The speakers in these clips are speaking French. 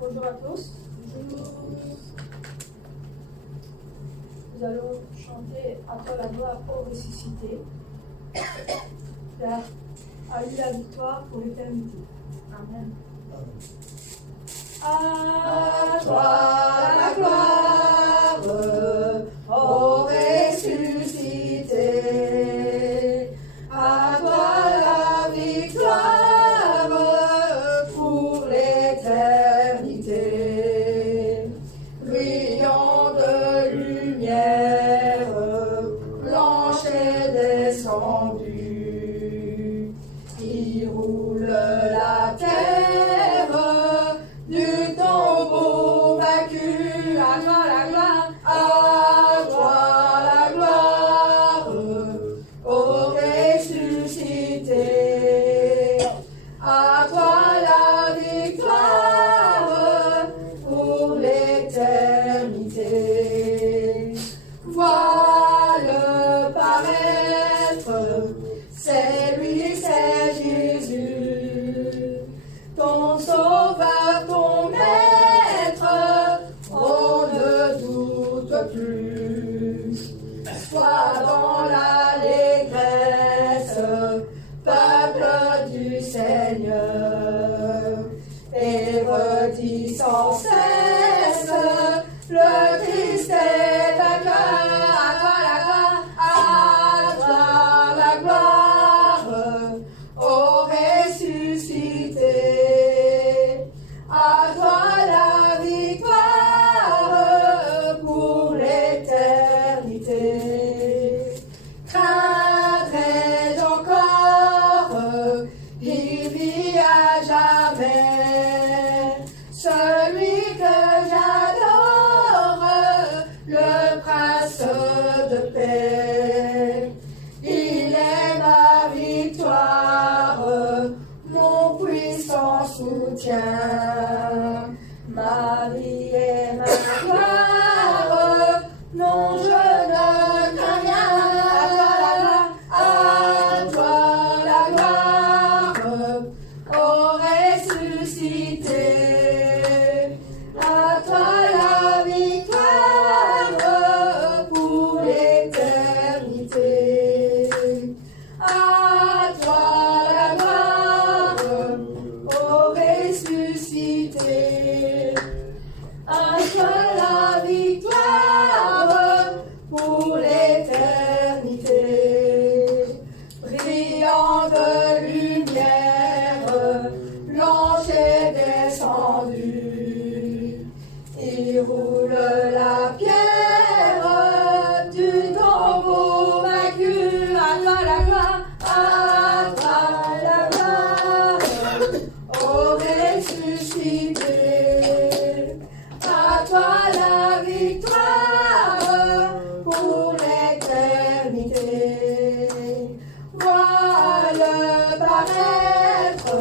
Bonjour à tous. Nous allons chanter à toi la gloire au ressuscité. Car a eu la victoire pour l'éternité. Amen. À toi la gloire au ressuscité. À toi la victoire pour l'éternité. Brillant de lumière, blanche est descendue. Il roule la terre du tombeau vaincu. À toi la gloire, à toi la gloire au ressuscité. À toi la victoire pour l'éternité. Vois-le paraître, c'est lui, c'est Jésus, ton sauveur, ton maître, on ne doute plus. Sois dans l'allégresse, peuple du Seigneur, et redis sans cesse, le Christ est vainqueur. À toi la gloire, à toi la gloire, au ressuscité. À toi la victoire pour l'éternité. Craindrai-je encore, il vit à jamais, celui que j'adore, le prince de paix. Il est ma victoire, mon puissant soutien, ma vie et ma gloire. Non, je ne crains rien. À toi la gloire, au ressuscité. À toi la victoire pour l'éternité. À toi la gloire, au ressuscité. À toi la victoire pour l'éternité. Brillant de lumière, l'ange est descendu. Il roule la pierre du tombeau vaincu. À toi la gloire, à toi la gloire, au ressuscité. À toi la victoire pour l'éternité. Vois-le paraître,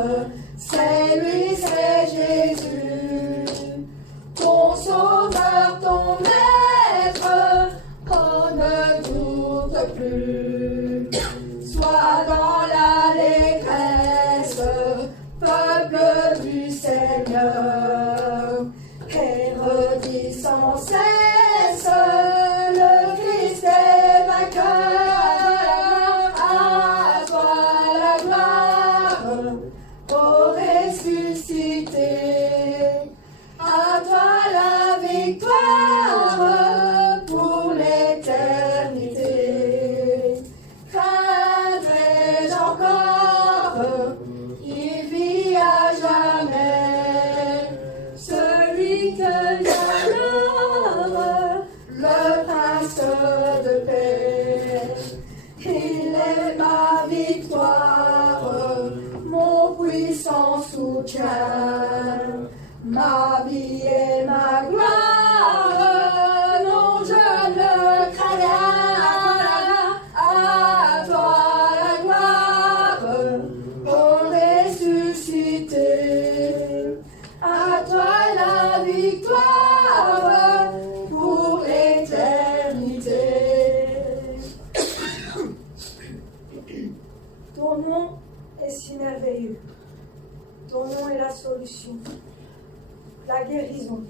c'est lui, c'est Jésus, ton sauveur, ton maître, on ne doute plus. Sois dans l'allégresse, peuple du Seigneur, et redis sans cesse, le Christ est vainqueur. À toi la gloire, au ressuscité. À toi la victoire pour l'éternité. Craindrai-je encore, il vit à jamais, celui que j'adore, le prince de paix. Il est ma victoire, mon puissant soutien, ma vie et ma gloire. Non, je ne crains rien. À toi la gloire, au ressuscité. À toi la victoire pour l'éternité. Ton nom est si merveilleux. Ton nom est la solution. la guérison.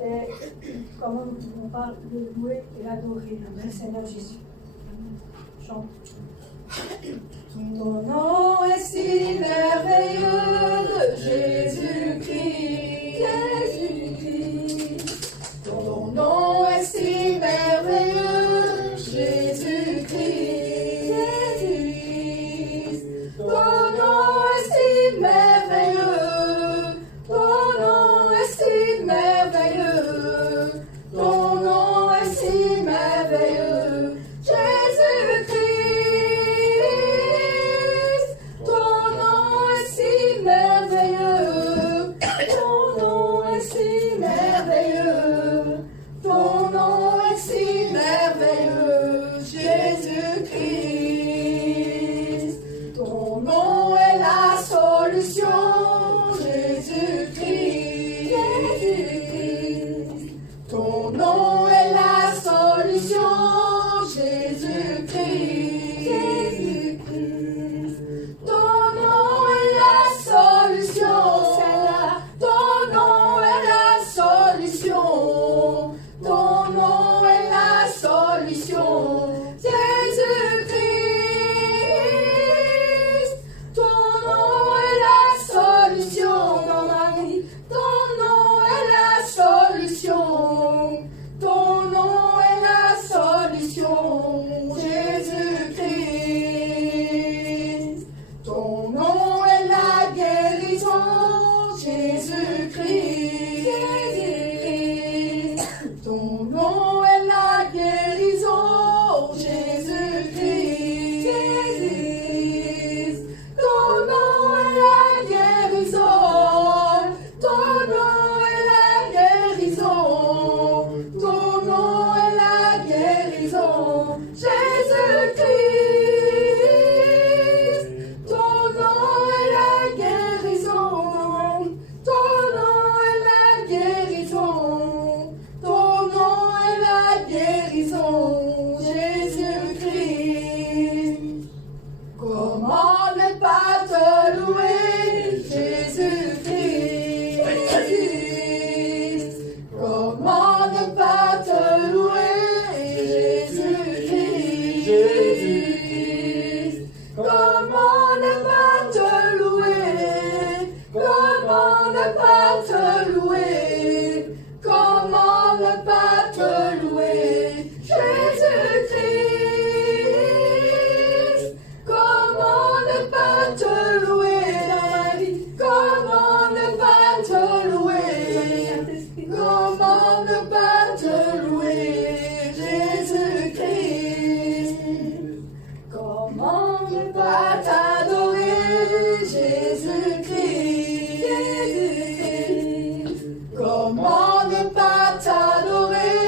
Et comment nous pouvons pas le louer et l'adorer, le Seigneur Jésus. Chante. Ton nom est si merveilleux, Jésus-Christ, Jésus-Christ. Ton nom est si merveilleux, Jésus-Christ, Jésus-Christ. Ton nom est si merveilleux, ton nom est si merveilleux, ton nom est si merveilleux, Jésus-Christ. Ton nom est si merveilleux, ton nom est si merveilleux, ton nom est si merveilleux, Jésus-Christ. Ton nom est la solution, Jésus-Christ, Jésus-Christ. Ton nom est la solution, Jésus-Christ, Jésus-Christ. Ton nom est la solution, Seigneur. Ton nom est la solution. Ton nom est la solution, Jésus-Christ. Ton nom est la solution dans ma vie. Ton nom est la solution. Ton nom est la solution, Jésus-Christ. Ton nom est la guérison, Jésus-Christ, Jésus-Christ. Ton nom est la guérison, Jésus-Christ, Jésus-Christ. Ton nom est la guérison, ton nom est la guérison, ton nom est la guérison, Jésus-Christ. Ton nom est la guérison, ton nom est la guérison, ton nom est la guérison, Jésus-Christ. Comment ne pas te louer, Jésus-Christ? Comment ne pas te louer, Jésus-Christ? Jésus-Christ. Comment ne pas te louer? Comment ne pas te louer? Comment ne pas te louer, Jésus-Christ? Comment ne pas te louer dans ma vie? Comment ne pas te louer? Comment ne pas te louer, Jésus-Christ? Comment ne pas t'adorer, Jésus-Christ? Jésus-Christ. Comment ne pas t'adorer,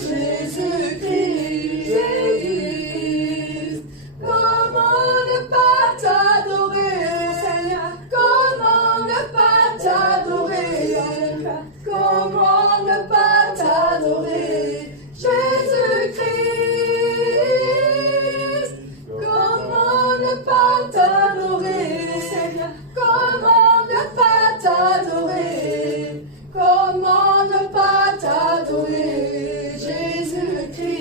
Jésus-Christ? Jésus-Christ. Comment ne pas t'adorer, Seigneur? Comment ne pas t'adorer? Comment ne pas t'adorer, Jésus-Christ? Comment ne pas t'adorer, Seigneur? Comment ne pas t'adorer? Comment ne pas t'adorer, Jésus-Christ?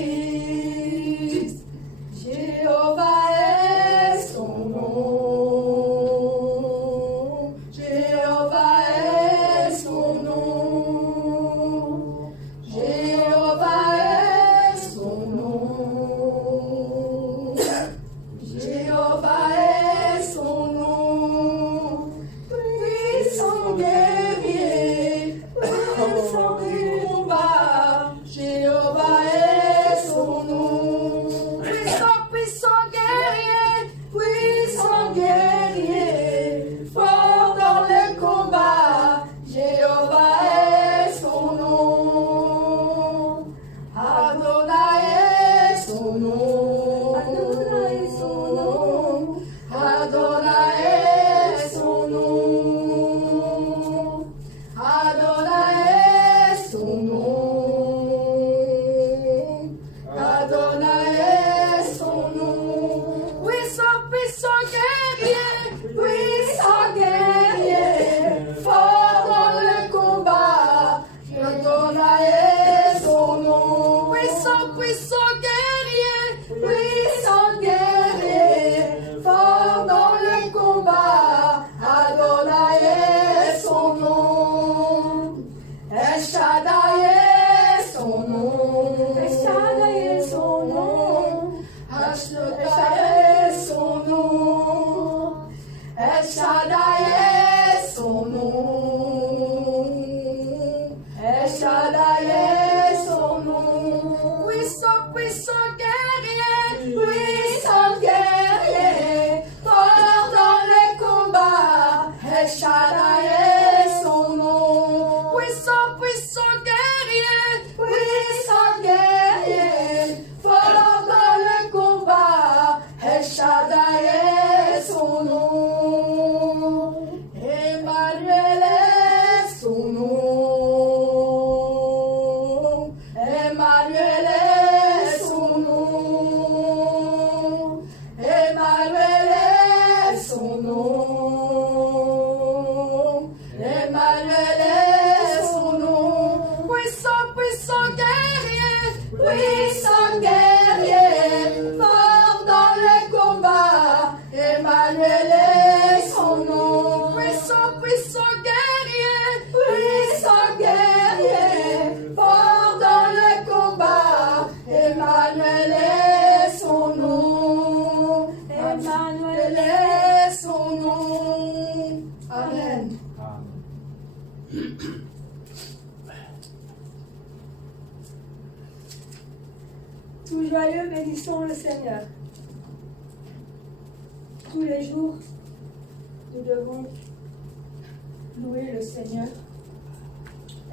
Jéhovah est son nom. Jéhovah est son nom. Jéhovah est son nom. Jéhovah est son nom. Puissant guerrier. Shaddai est son nom. El Shaddai est son nom. Puissant, puissant guerrier, puissant guerrier, fort dans les combats. El Shaddai est son nom. Puissant, puissant guerrier, puissant guerrier, fort dans les combats. El Shaddai est son nom. Emmanuel est son nom. Emmanuel est son nom. Emmanuel est son nom. Emmanuel est son nom. Puissant, puissant guerrier, puissant guerrier, fort dans les combats. Emmanuel est son nom. Puissant, puissant guerrier, puissant guerrier, fort dans les combats. Emmanuel est son nom. Emmanuel est son nom. Amen. Tout joyeux, bénissons le Seigneur. Tous les jours, nous devons louer le Seigneur,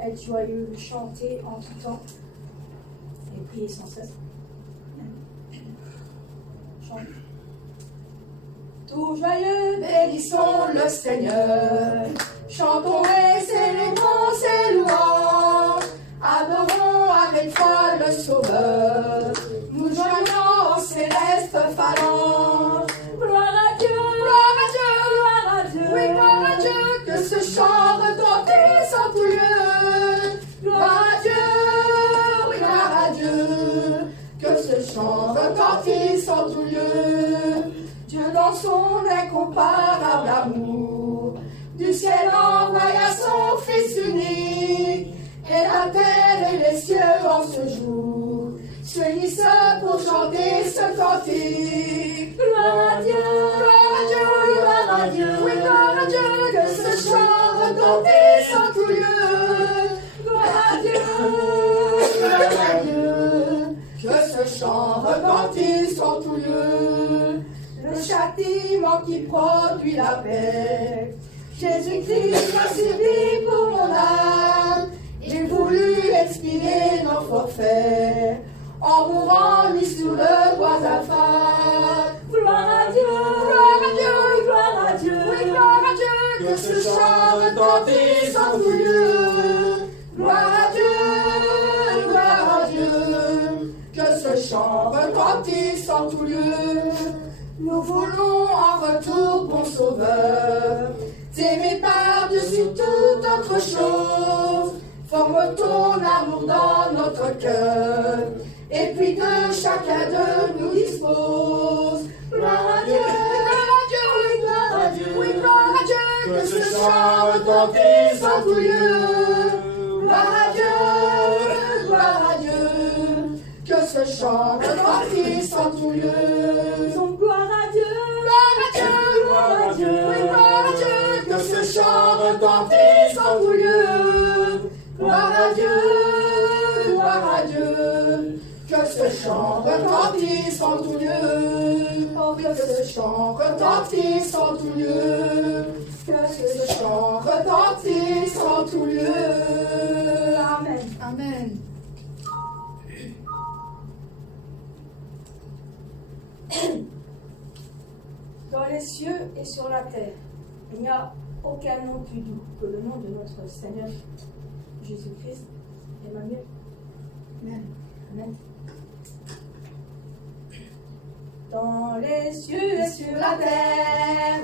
être joyeux, le chanter en tout temps et prier sans cesse. Chante. Tout joyeux, Bénissons le Seigneur, chantons et célébrons ses louanges, adorons avec foi le Sauveur, nous joignons aux célestes phalanges. gloire à Dieu, Gloire à Dieu, gloire à Dieu, oui, gloire à Dieu, que ce chant retentisse en tout lieu. Gloire à Dieu, oui, gloire à Dieu, que ce chant retentisse en tout lieu. Dieu dans son incomparable amour, du ciel envoya son Fils unique, et la terre et les cieux en ce jour s'unissent pour chanter ce cantique. gloire à Dieu, Gloire à Dieu, gloire à Dieu, oui, gloire à Dieu, que ce chant retentisse en tout lieu. gloire à Dieu, Gloire à Dieu, que ce chant retentisse en tout lieu. Le châtiment qui produit la paix, Jésus-Christ a subi pour mon âme. Il voulut expier nos forfaits, en mourant lui sur le bois d'Alpha. gloire à Dieu, Gloire à Dieu, gloire à Dieu, oui, gloire à Dieu, que ce chant retentisse en tout lieu. Gloire à Dieu, que ce chant retentisse en tout lieu. Nous voulons en retour, bon Sauveur, t'aimer par-dessus toute autre chose. Forme ton amour dans notre cœur, et puis de chacun de nous dispose. Gloire à Dieu, oui, gloire à Dieu, oui, gloire à Dieu, que ce chant retentisse en tout lieu. Gloire à Dieu, que ce chant retentisse en tout lieu. disons gloire à Dieu, Gloire à Dieu, oui, gloire à Dieu, que ce chant retentisse en tout lieu. Gloire à Dieu, que ce chant retentisse en tout lieu. Oh, que ce chant retentisse en tout lieu. Que ce chant retentisse en tout lieu. Amen. Amen. Dans les cieux et sur la terre, il n'y a aucun nom plus doux que le nom de notre Seigneur Jésus-Christ, Emmanuel. Amen. Amen. Dans les cieux et sur la terre,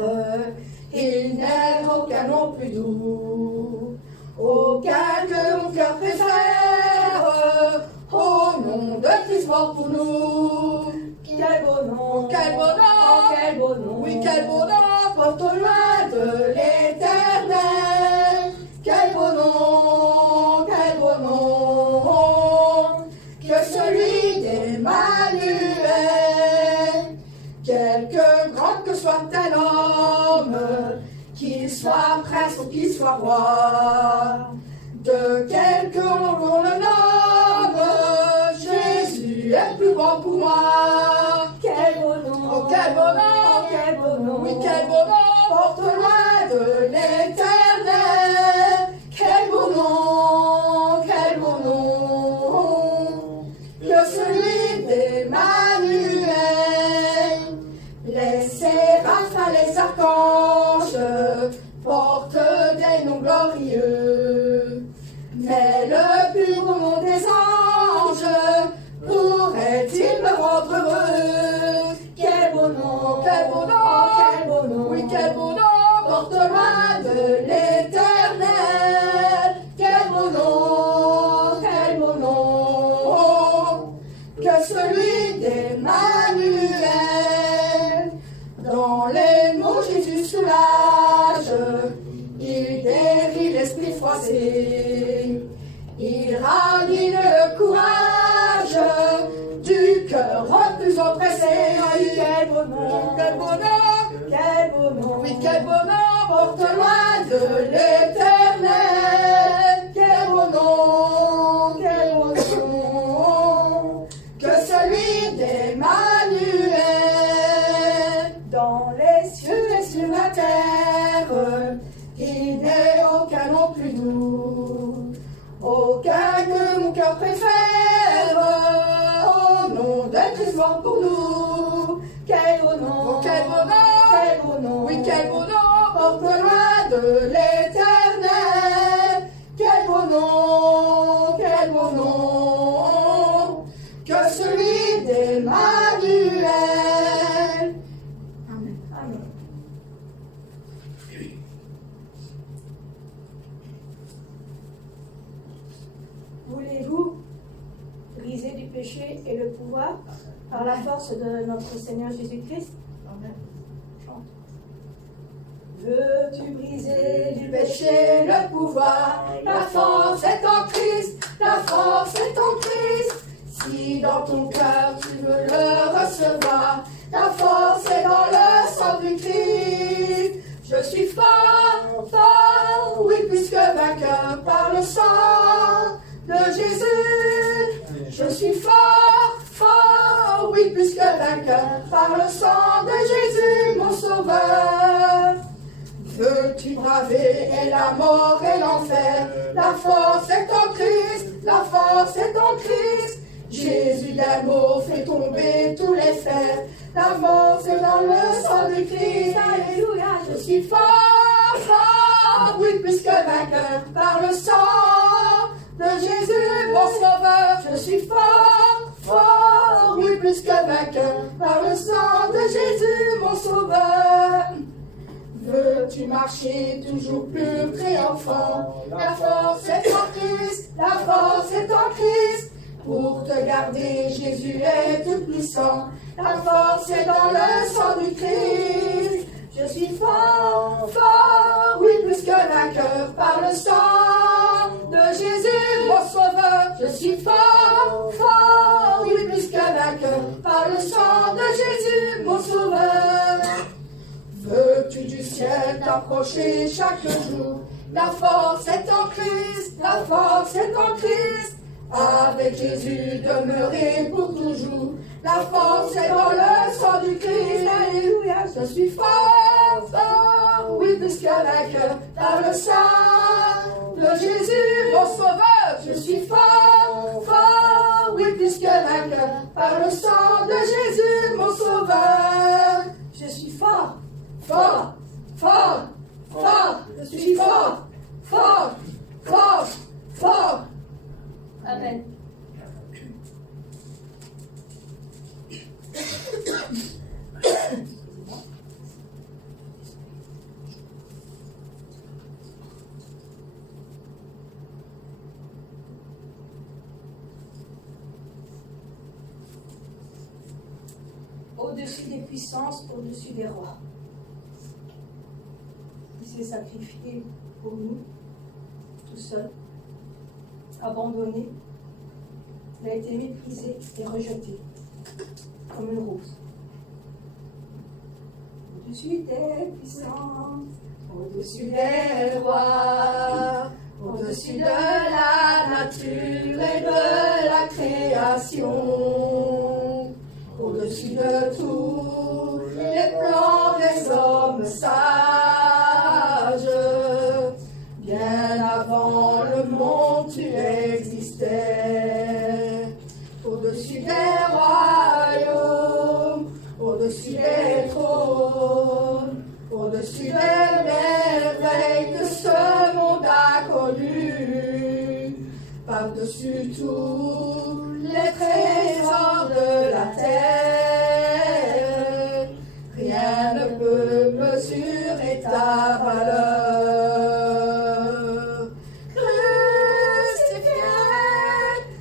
Il n'est aucun nom plus doux, aucun que mon cœur préfère, au nom de Christ mort pour nous. quel beau nom, Quel beau nom, oh, quel beau nom, oui, quel beau nom, porte loin de l'éternel. Quel beau nom, que celui d'Emmanuel. Quelque grand que soit un homme, qu'il soit prince ou qu'il soit roi. De quelque nom on le nomme, Jésus est plus grand pour moi. Quel beau nom, Oh, quel beau nom, oh, quel beau nom, oui, quel beau nom, porte loin de l'éternel. Quel beau nom, que celui d'Emmanuel. Les séraphins, les archanges portent des noms glorieux. Mais le plus beau nom des anges pourrait-il me rendre heureux? quel beau nom, Oh, quel beau nom, oh, quel beau nom, oui, quel beau nom, porte loin de l'éternel. Quel beau nom, que celui d'Emmanuel. Dans les mots Jésus soulage, il guérit l'esprit froissé. Il ranime le courage du cœur plus oppressé. quel beau nom, Quel beau nom, quel beau nom, oui, quel beau nom, porte loin de l'éternel. Quel beau nom, que celui d'Emmanuel. dans les cieux Cieux et sur la terre, il n'est aucun nom plus doux, aucun que mon cœur préfère, au nom de Christ mort pour nous. quel beau nom, Oh, quel beau nom, quel beau nom, oui, quel beau nom, porte loin de l'éternel. Quel beau nom, que celui d'Emmanuel. Amen. Amen. Voulez-vous briser du péché et le pouvoir par la force de notre Seigneur Jésus-Christ? Amen. Chante. Veux-tu briser Du péché, le pouvoir, la force est en Christ, la force est en Christ. Si dans ton cœur tu veux le recevoir, la force est dans le sang du Christ. Je suis fort, fort, oui, plus que vainqueur par le sang de Jésus. Je suis fort, fort, oui, plus que vainqueur par le sang de Jésus, mon sauveur. Veux-tu braver et la mort et l'enfer? La force est en Christ, la force est en Christ. Jésus d'amour fait tomber tous les fers. La force est dans le sang du Christ. Alléluia, je suis fort, fort, oui, plus que vainqueur par le sang de Jésus, mon sauveur. Je suis fort, fort, oui, plus que vainqueur par le sang de Jésus, mon sauveur. Veux-tu marcher toujours plus triomphant? La force est en Christ, la force est en Christ. Pour te garder, Jésus est tout puissant. La force est dans le sang du Christ. Je suis fort, fort, oui, plus que vainqueur par le sang de Jésus, mon sauveur. Je suis fort, fort, oui, plus que vainqueur par le sang de Jésus, mon sauveur. Veux-tu du ciel t'approcher chaque jour? La force est en Christ, la force est en Christ. Avec Jésus demeurer pour toujours. La force est dans le sang du Christ. Alléluia, je suis fort, fort, oui, plus que vainqueur par le sang de Jésus, mon sauveur. Je suis fort, fort, oui, plus que vainqueur par le sang de Jésus, mon sauveur. Je suis fort, Fort, fort, fort, je suis fort, fort, fort, fort. Amen. Au-dessus des puissances, au-dessus des rois. Il s'est sacrifié pour nous, tout seul, abandonné. Il a été méprisé et rejeté, comme une rose. Au-dessus des puissances, au-dessus des rois, au-dessus de la nature et de la création, au-dessus de tous les plans des hommes sages. Bien avant le monde, tu existais, au-dessus des royaumes, au-dessus des trônes, au-dessus des merveilles que ce monde a connues, par-dessus tous les trésors de la terre, rien ne peut mesurer ta valeur. Crucifié,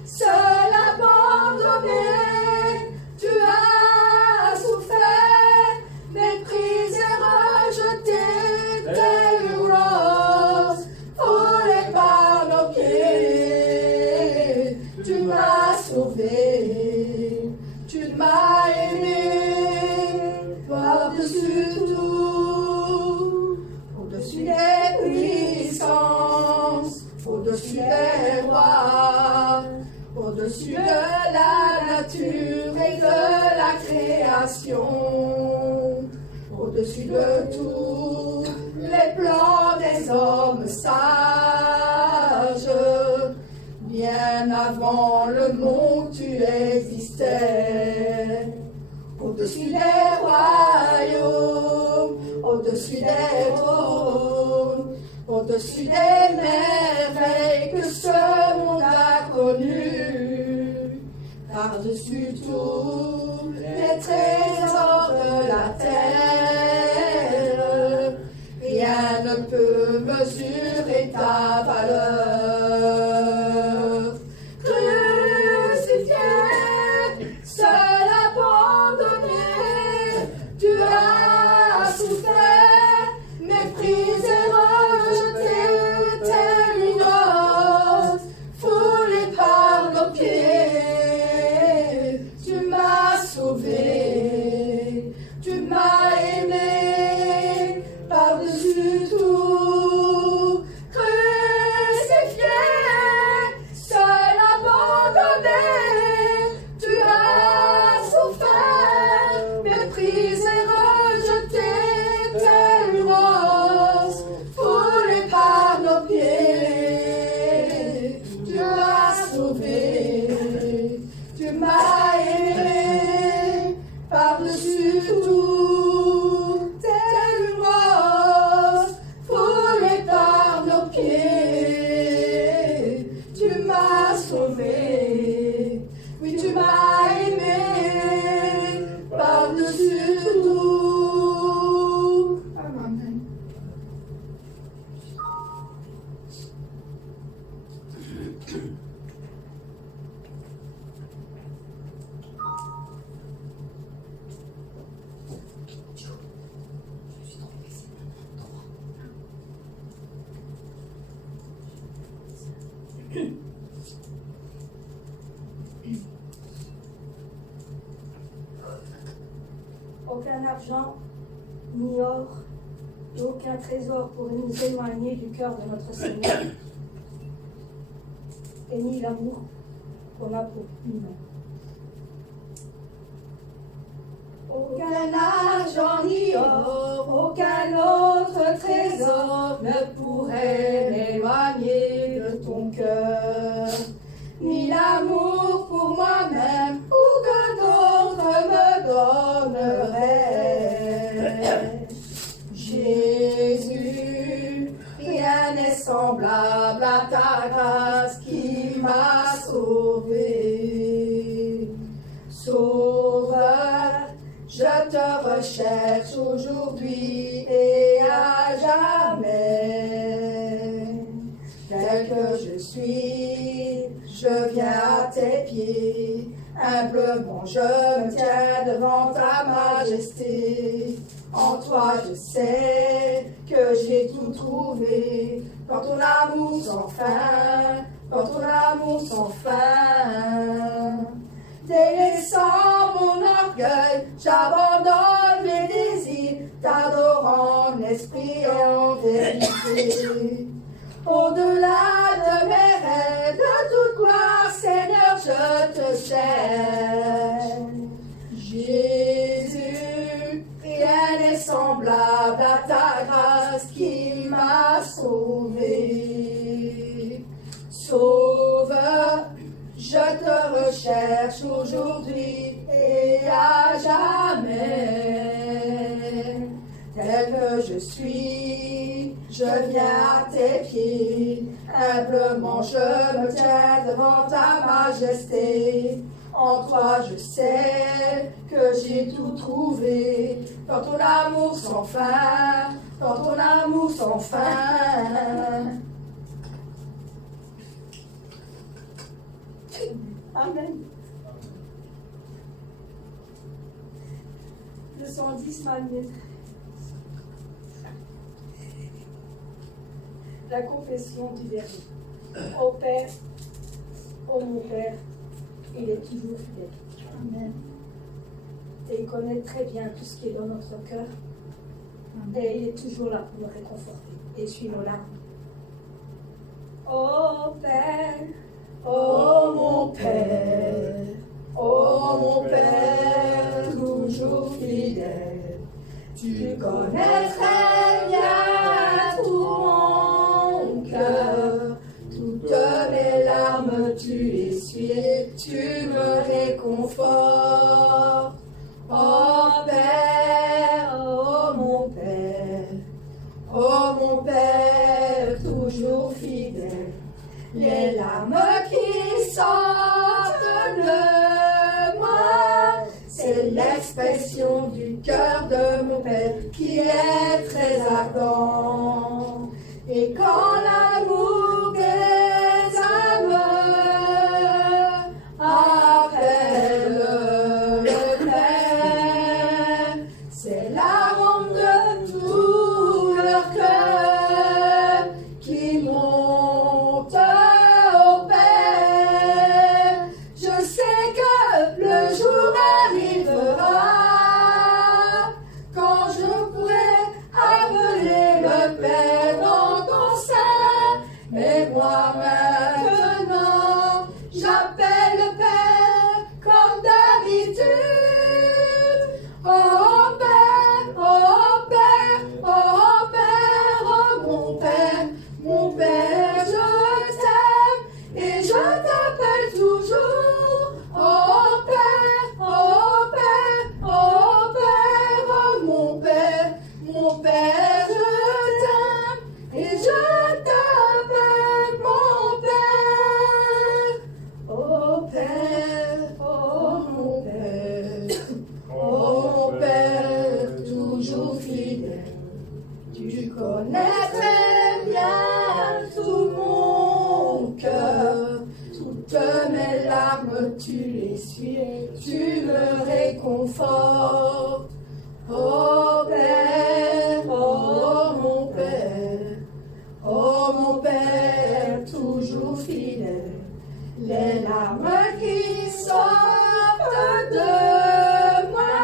seul abandonné, tu as souffert, méprisé, rejeté, tel une rose, foulé par nos pieds. Tu m'as sauvé, tu m'as aimé, par-dessus tout, au-dessus des puissances, au-dessus des rois, au-dessus de la nature et de la création, au-dessus de tous les plans des hommes sages. Bien avant le monde, tu existais, au-dessus des royaumes, au-dessus des trônes, au-dessus des merveilles que ce monde a connues, par-dessus tous les trésors de la terre, rien ne peut mesurer ta valeur. Crucifié, seul abandonné, tu as souffert, méprisé, rejeté, tel une rose, foulé par nos pieds. Tu m'as sauvé, tu m'as aimé, par-dessus tout. Crucifié, seul abandonné, tu as souffert, méprisé, rejeté, tel une rose, foulé par nos pieds. Tu as sauvé, tu m'as aimé, par-dessus tout, tel une rose, foulé par nos pieds. Tu m'as sauvé, oui, tu m'as aimé, par-dessus tout. Amen. Aucun argent, ni or, et aucun trésor pourrait nous éloigner du cœur de notre Seigneur, et ni l'amour qu'on a pour lui-même. Aucun argent ni or, aucun autre trésor ne pourrait m'éloigner de ton cœur, ni l'amour pour moi-même ou que d'autres me donneraient. Jésus, rien n'est semblable à ta grâce qui m'a sauvé. Sauveur, je te recherche aujourd'hui et à jamais. Tel que je suis, je viens à tes pieds. Humblement je me tiens devant ta majesté. En toi je sais que j'ai tout trouvé. Quand ton amour sans fin, quand ton amour sans fin. Délaissant mon orgueil, j'abandonne mes désirs, t'adorant n'est esprit en vérité. Au-delà de mes rêves, de toute gloire, Seigneur, je te cherche. Jésus, rien n'est semblable à ta grâce qui m'a sauvé. Sauveur, je te recherche aujourd'hui et à jamais. Tel que je suis, je viens à tes pieds. Humblement je me tiens devant ta majesté. En toi je sais que j'ai tout trouvé. Dans ton amour sans fin, dans ton amour sans fin. Amen. Le 110 Manuel. La confession du verset. Ô Père, ô mon Père, il est toujours fidèle. Amen. Et il connaît très bien tout ce qui est dans notre cœur. Et il est toujours là pour nous réconforter. Et suis nos larmes. Ô Père, ô mon Père, toujours fidèle. Tu connais très bien tout mon cœur. Toutes mes larmes, tu essuies, tu me réconfortes. Oh Père, oh mon Père, toujours fidèle. Les larmes qui sortent de moi, c'est l'expression du cœur de mon Père qui est très ardent. Et quand l'amour des âmes appelle le Père, c'est l'arôme de tout leur cœur qui monte au Père. Je sais que le jour arrivera quand je pourrai appeler le Père dans ton sein. Mais moi maintenant, j'appelle le Père comme d'habitude. Oh Père, oh Père, oh Père, oh mon Père, je t'aime et je t'appelle toujours. Oh Père, oh Père, oh Père, oh mon Père, je t'aime et je t'appelle mon Père. Oh Père, oh mon Père, toujours fidèle. Tu connais très bien tout mon cœur. Toutes mes larmes, tu les suis, tu me réconfortes. Oh Père, oh mon Père, toujours fidèle. Les larmes qui sortent de moi,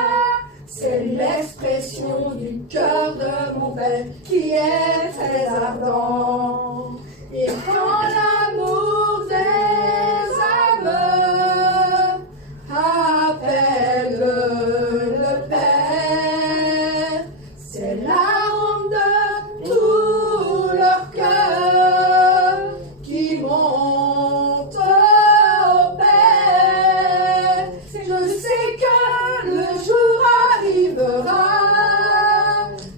c'est l'expression du cœur de mon Père qui est très ardent. Et quand l'amour des âmes appelle le Père, c'est l'arôme de tout leur cœur qui monte au Père. Je sais que le jour arrivera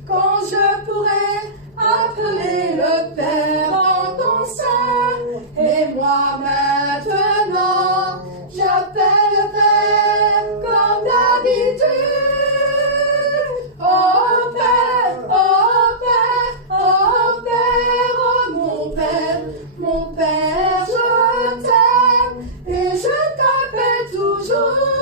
quand je pourrai appeler le Père dans ton sein. Et moi maintenant, j'appelle le Père comme d'habitude. Oh Père, oh Père, oh Père, oh mon Père, je t'aime et je t'appelle toujours.